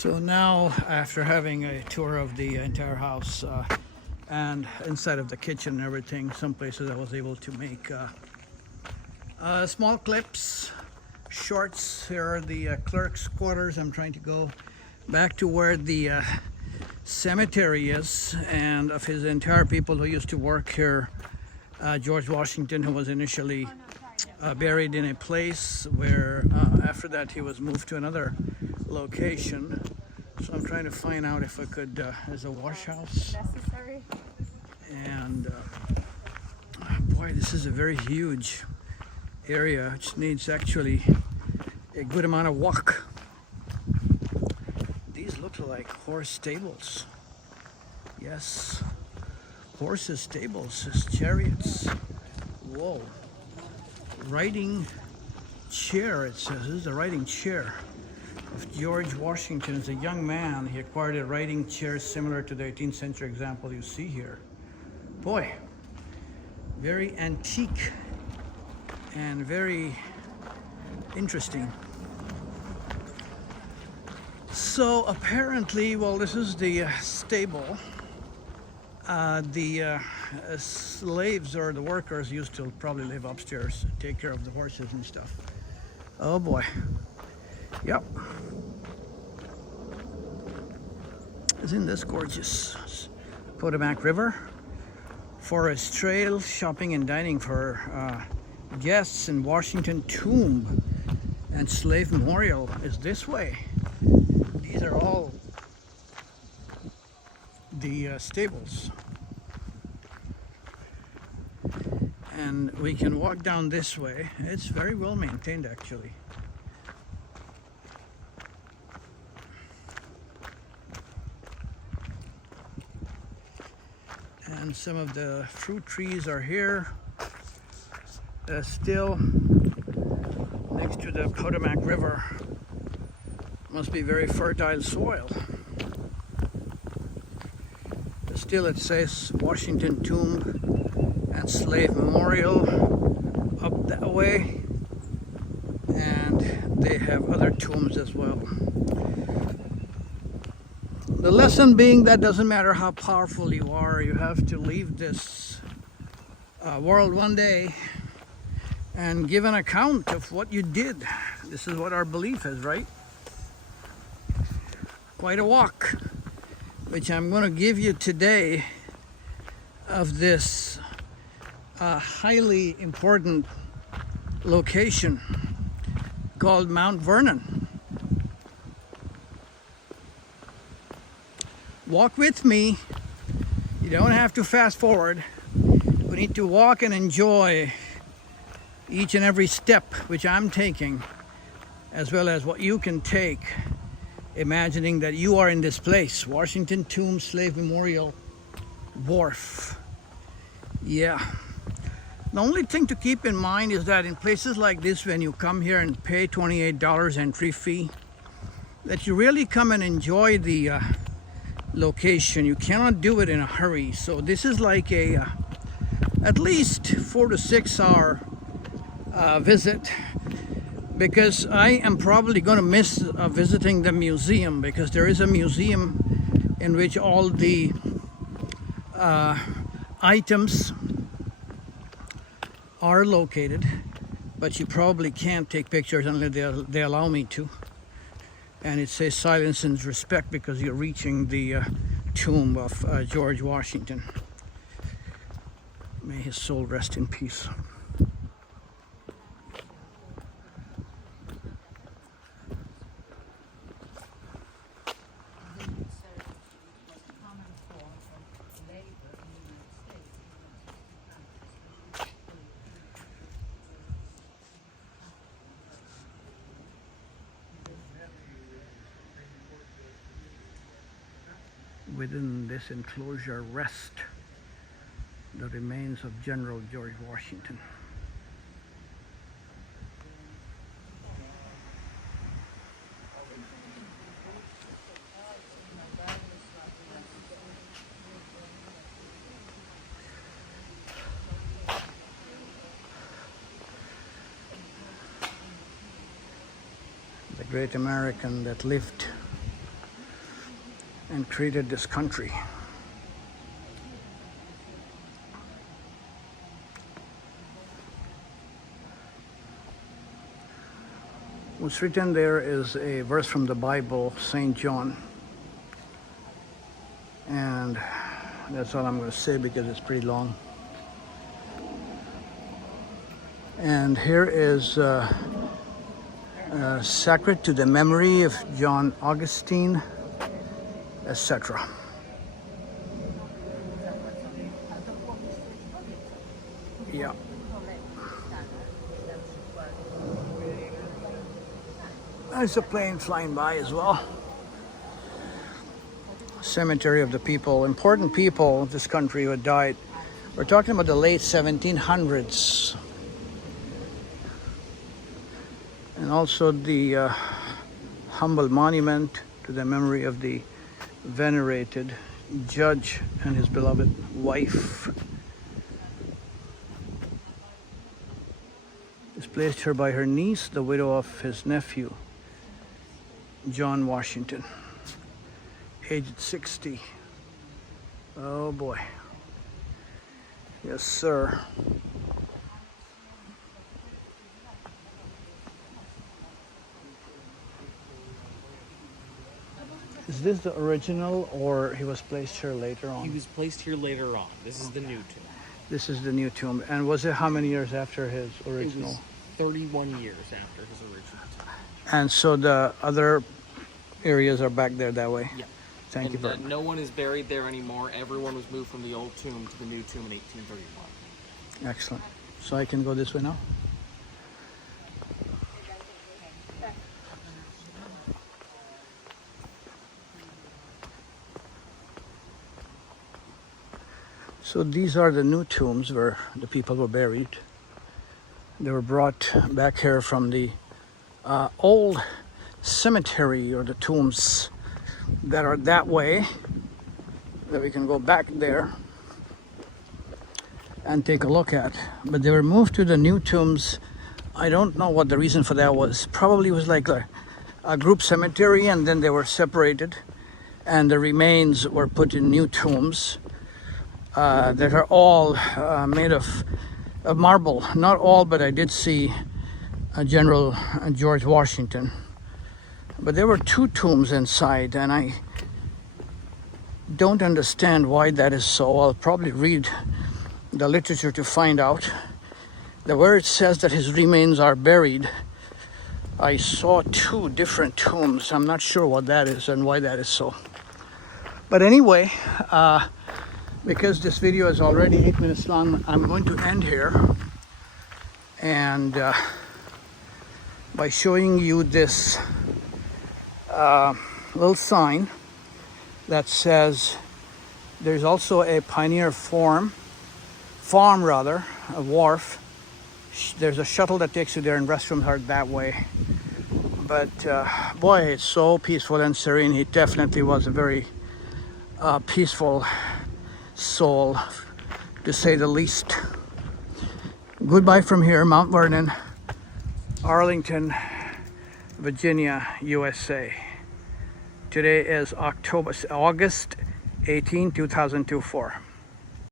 So now, after having a tour of the entire house and inside of the kitchen and everything, some places I was able to make small clips, shorts. Here are the clerk's quarters. I'm trying to go back to where the cemetery is, and of his entire people who used to work here. George Washington, who was initially buried in a place where after that he was moved to another location. So I'm trying to find out if I could, there's a wash house. Necessary. And boy, this is a very huge area, which needs actually a good amount of walk. These look like horse stables. Yes, horses, stables, chariots. Whoa. Riding chair, it says. This is a riding chair of George Washington. As a young man, he acquired a riding chair similar to the 18th century example you see here. Boy, very antique and very interesting. So apparently, well, this is the stable. The slaves or the workers used to probably live upstairs, take care of the horses and stuff. Oh boy. Yep. Isn't this gorgeous? Potomac River, Forest Trail, shopping and dining for guests in Washington Tomb, and Slave Memorial is this way. These are all the stables. And we can walk down this way. It's very well maintained, actually. And some of the fruit trees are here. Still next to the Potomac River. Must be very fertile soil. Still it says Washington Tomb and Slave Memorial up that way, and they have other tombs as well. The lesson being that doesn't matter how powerful you are, you have to leave this world one day and give an account of what you did. This is what our belief is, right? Quite a walk, which I'm going to give you today, of this highly important location called Mount Vernon. Walk with me. You don't have to fast forward. We need to walk and enjoy each and every step which I'm taking, as well as what you can take, imagining that you are in this place, Washington Tomb, Slave Memorial, Wharf. Yeah. The only thing to keep in mind is that in places like this, when you come here and pay $28 entry fee, that you really come and enjoy the location. You cannot do it in a hurry. So this is like a at least 4 to 6 hour visit, because I am probably going to miss visiting the museum, because there is a museum in which all the items are located, but you probably can't take pictures unless they allow me to. And it says silence and respect because you're reaching the tomb of George Washington. May his soul rest in peace. Within this enclosure rest the remains of General George Washington. The great American that lived and created this country. What's written there is a verse from the Bible, St. John. And that's all I'm going to say because it's pretty long. And here is sacred to the memory of John Augustine, etc. Yeah. There's a plane flying by as well. Cemetery of the people, important people of this country who had died. We're talking about the late 1700s. And also the humble monument to the memory of the venerated judge and his beloved wife. Is placed here by her niece, the widow of his nephew, John Washington, aged 60. Oh boy. Yes, sir. Is this the original, or he was placed here later on? He was placed here later on. This is the new tomb. This is the new tomb. And was it how many years after his original? It was 31 years after his original tomb. And so the other areas are back there that way? Yeah. Thank you very much. No one is buried there anymore. Everyone was moved from the old tomb to the new tomb in 1831. Excellent. So I can go this way now? So these are the new tombs where the people were buried. They were brought back here from the old cemetery, or the tombs that are that way, that we can go back there and take a look at. But they were moved to the new tombs. I don't know what the reason for that was. Probably was like a group cemetery, and then they were separated and the remains were put in new tombs that are all made of marble. Not all, but I did see General George Washington. But there were two tombs inside, and I don't understand why that is so. I'll probably read the literature to find out. Where it says that his remains are buried, I saw two different tombs. I'm not sure what that is and why that is so. But anyway, because this video is already 8 minutes long, I'm going to end here. And by showing you this little sign that says there's also a Pioneer farm, a wharf. There's a shuttle that takes you there, and restrooms are that way. But boy, it's so peaceful and serene. He definitely was a very peaceful soul, to say the least. Goodbye from here, Mount Vernon, Arlington, Virginia, USA. Today is August 18, 2024.